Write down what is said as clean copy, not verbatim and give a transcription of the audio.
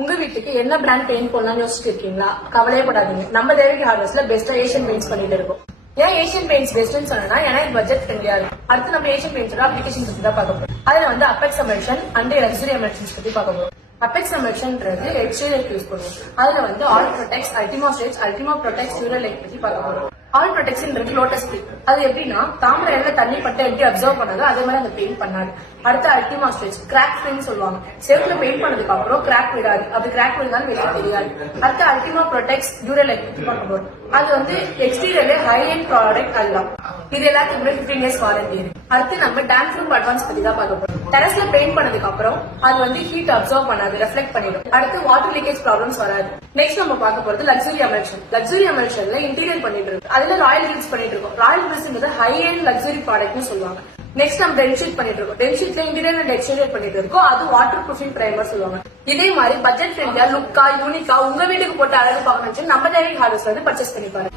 உங்க வீட்டுக்கு என்ன பிராண்ட் பெயிண்ட் போடலாம்னு யோசிச்சுட்டு இருக்கீங்களா? கவலையே படாதீங்க. நம்ம தேவிகா ஹார்ட்வேர்ஸ்ல பெஸ்டா ஏஷியன் பெயிண்ட்ஸ் பண்ணிட்டு இருக்கோம். ஏன் ஏஷியன் பெயிண்ட்ஸ் பெஸ்ட்னு சொன்னா ஏன்னா இது பட்ஜெட் ஃப்ரெண்ட்லியா இருக்கும். அடுத்து நம்ம ஏஷியன் பெயிண்ட்ஸோட அப்ளிகேஷன் பத்தி தான் பார்க்க போறோம். அதுல apex emulsion and luxury emulsions பத்தி பார்க்க போறோம். அபெக்ஸ் எமல்ஷன்ன்றது எக்ஸ்டீரியர் யூஸ் பண்ணுவோம். அதுல all protects, Ultima states, Ultima protects, dual light பத்தி பார்க்க போறோம். All protection lotus paint. அது எப்படின்னா தாமரை எல்லாம் தண்ணி பட்டு எப்படி அப்சர்வ் பண்ணாதோ அதே மாதிரி அந்த பெயிண்ட் பண்ணாது. அடுத்து அல்டிமா ஸ்டேஜ் கிராக் ஃப்ரீன்னு சொல்லுவாங்க. செவத்துல பெயிண்ட் பண்ணதுக்கு அப்புறம் கிராக் விடாது. அப்படி கிராக் விடாது வெளியே தெரியாது. அடுத்து அல்டிமா ப்ரொடெக்ட்ஸ் டியூரல் லைட் பத்தி பார்க்க போறோம். அது எக்ஸ்டீரியர்ல ஹை எண்ட் ப்ராடக்ட் அதுதான். இது எல்லாத்துக்குமே 15 days வாரண்டி இருக்கு. அடுத்து நம்ம டான் ப்ரூஃப் அட்வான்ஸ் பத்தி தான் பார்க்க போறோம். டெரஸ்ல பெயிண்ட் பண்ணதுக்கு அப்புறம் அது ஹீட் அப்சர்வ் பண்ணாது, ரெஃப்ளெக்ட் பண்ணிடும். அடுத்து வாட்டர் லீக்கேஜ் ப்ராப்ளம்ஸ் வராது. நெக்ஸ்ட் நம்ம பார்க்க போறது லக்ஸரி எமல்ஷன். லக்ஸரி எமல்ஷன்ல இன்டீரியர் பண்ணிட்டு இருக்கு. அதுல ராயல் கிரில்ஸ் பண்ணிட்டு இருக்கோம். Royal grills high end luxury ப்ராடக்ட்னு சொல்லுவாங்க. நெக்ஸ்ட் நம்ம டென் ஷீட் பண்ணிட்டு இருக்கோம். டென் ஷீட்ல இன்டீரியர் அண்ட் எக்ஸ்டீரியர் பண்ணிட்டு இருக்கோம். அது வாட்டர் ப்ரூஃபிங் பிரைமர் சொல்லுவாங்க. இதே மாதிரி பட்ஜெட் ஃப்ரெண்ட்லியா லுக்கா யூனிக்கா உங்க வீட்டுக்கு போட்டு அழகு பார்க்கணும்னு நம்ம தேவிகா ஹார்ட்வேர்ஸ்ல பர்ச்சேஸ் பண்ணி பாருங்க.